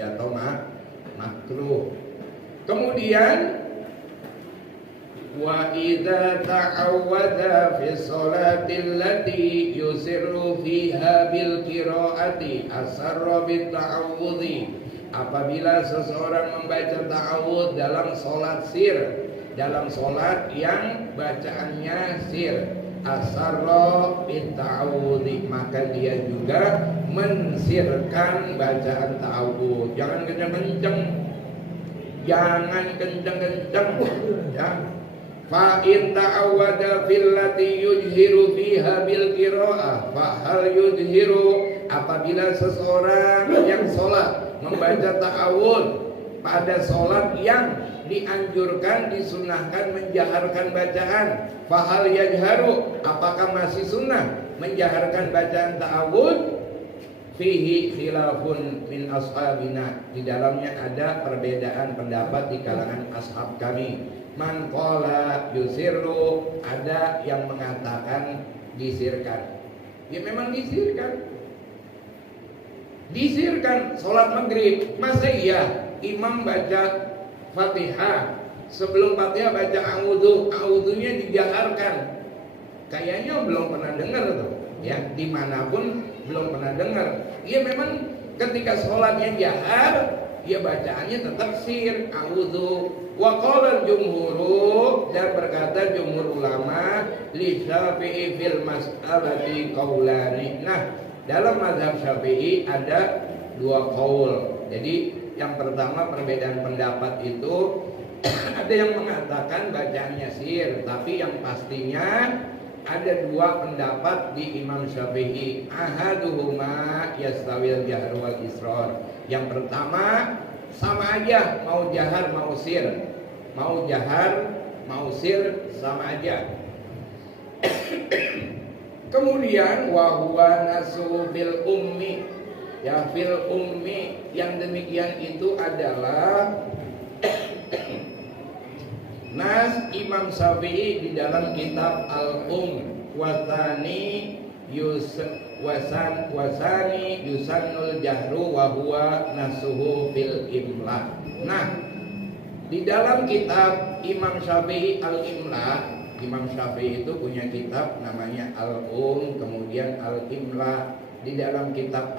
saja atau makruh. Kemudian wa idza ta'awwadha fi sholatil lati yusirru fiha bil qiraati asarra bit ta'awudhi. Apabila seseorang membaca ta'awudz dalam sholat sir, dalam sholat yang bacaannya sir, asarra bit ta'awudhi, maka dia juga mensirkan bacaan ta'awudz. Jangan kenceng-kenceng, jangan kenceng-kenceng ya. Fa in ta'awwada fil lati yujhiru fiha bil qiraah fa hal yujhiru, apabila seseorang yang sholat membaca ta'awudz pada sholat yang dianjurkan, disunahkan menjaharkan bacaan, fa hal yajharu, apakah masih sunnah menjaharkan bacaan ta'awudz? Fihi khilafun min ashabina, di dalamnya ada perbedaan pendapat di kalangan ashab kami. Man qala yusirru, ada yang mengatakan disirkan. Ya memang disirkan. Disirkan sholat maghrib. Masa iya imam baca Fatihah, sebelum Fatihah baca a'udzu, a'udzunya dijaharkan? Kayaknya belum pernah dengar tuh. Ya, dimanapun belum pernah dengar. Ya memang ketika sholatnya jahar, ya bacaannya tetap sir, a'udzu. Wa qala jumhuru, dan berkata jumhur ulama, li Syafi'i fil mas'alati qaulani. Nah, dalam mazhab Syafi'i ada dua qaul. Jadi yang pertama perbedaan pendapat itu ada yang mengatakan bacaannya sir, tapi yang pastinya ada dua pendapat di Imam Syafi'i. Ahaduhuma yastawil jahr wal israr. Yang pertama sama aja, mau jahar mau sir, mau jahar mau sir sama aja. Kemudian wa huwa nasu bil ummi, ya fil ummi, yang demikian itu adalah nas Imam Syafi'i di dalam kitab Al-Wasani wasani yusannul jahru wa huwa nasuhu fil imla. Nah, di dalam kitab Imam Syafi'i Al-Imla, Imam Syafi'i itu punya kitab namanya kemudian Al-Imla. Di dalam kitab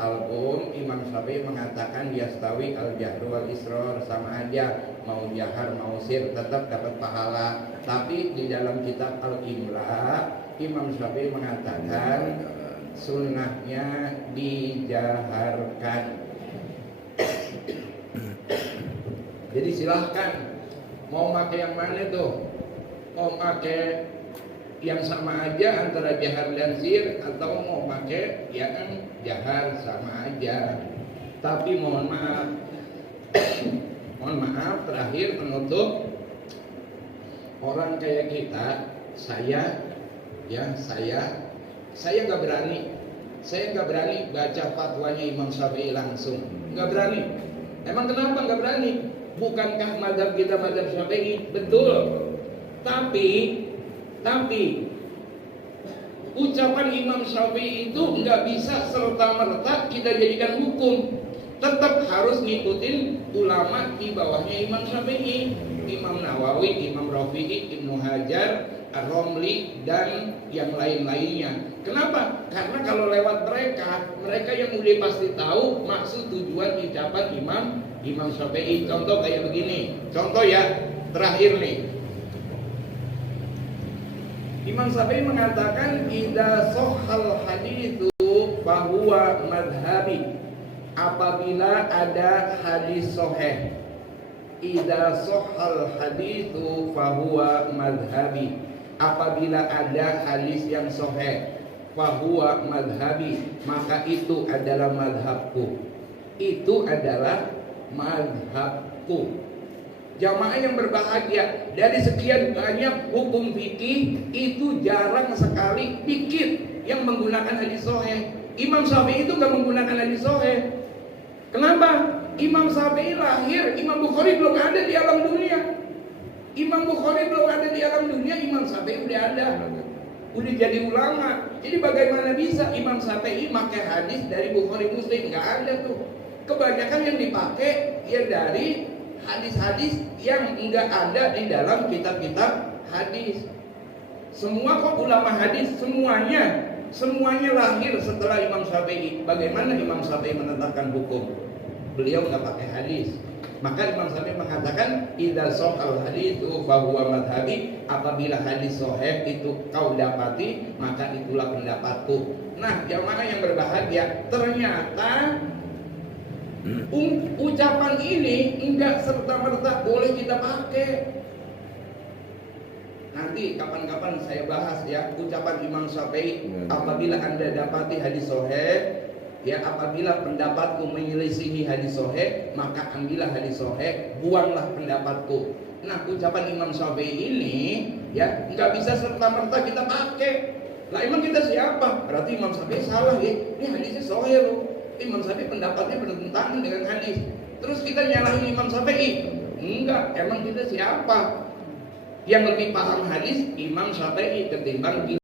Imam Syafi'i mengatakan yastawi al-jahru wal israr, sama aja, mau jahar mau sir tetap dapat pahala. Tapi di dalam kitab Al-Imla Imam Syafi'i mengatakan sunnahnya dijaharkan. Jadi silahkan mau pakai yang mana tuh, mau pakai yang sama aja antara jahar dan sir, atau mau pakai yang jahar sama aja. Tapi mohon maaf terakhir penutup, orang kayak kita, saya nggak berani baca fatwanya Imam Syafi'i langsung, nggak berani. Emang kenapa nggak berani? Bukankah mazhab kita mazhab Syafi'i? Betul. Tapi ucapan Imam Syafi'i itu nggak bisa serta-merta kita jadikan hukum. Tetap harus ngikutin ulama di bawahnya Imam Syafi'i, Imam Nawawi, Imam Rafi'i, Ibnu Hajar, Ar-Romli, dan yang lain-lainnya. Kenapa? Karena kalau lewat mereka yang udah pasti tahu maksud tujuan ucapan Imam Syafi'i. Contoh kayak begini. Contoh ya, terakhir nih. Imam Syafi'i mengatakan idza sahhal haditsu fa huwa madhhabi. Apabila ada hadis sahih, idza sahhal haditsu fa huwa madhhabi. Apabila ada hadis yang sahih, fa huwa madhhabi, maka itu adalah madhabku. Itu adalah madhabku. Jamaah yang berbahagia, dari sekian banyak hukum fikih itu jarang sekali, dikit yang menggunakan hadis sahih. Imam Syafi'i itu nggak menggunakan hadis sahih. Kenapa? Imam Syafi'i lahir, Imam Bukhari belum ada di alam dunia. Imam Bukhari belum ada di alam dunia, Imam Syafi'i udah ada, udah jadi ulama. Jadi bagaimana bisa Imam Syafi'i pakai hadis dari Bukhari Muslim? Nggak ada tuh. kebanyakan yang dipakai ya dari hadis-hadis yang enggak ada di dalam kitab-kitab hadis. Semua kok ulama hadis semuanya lahir setelah Imam Syafi'i. Bagaimana Imam Syafi'i menetapkan hukum? Beliau nggak pakai hadis. Maka Imam Syafi'i mengatakan idza sahal haditsu fa huwa madhhabi, apabila hadis sahih itu kau dapati maka itulah pendapatku. Nah, jamaah yang berbahagia, ternyata ucapan ini enggak serta-merta boleh kita pakai. Nanti kapan-kapan saya bahas ya ucapan Imam Syafi'i, apabila Anda dapati hadis sahih, ya apabila pendapatku menyelisihi hadis sahih, maka ambillah hadis sahih, buanglah pendapatku. Nah, ucapan Imam Syafi'i ini ya nggak bisa serta-merta kita pakai. Lah emang kita siapa? Berarti Imam Syafi'i salah ya. Ini hadisnya sahih loh. Imam Syafi'i pendapatnya bertentangan dengan hadis. Terus kita nyalahin Imam Syafi'i? Enggak, emang kita siapa? Yang lebih paham hadis Imam Syafi'i ketimbang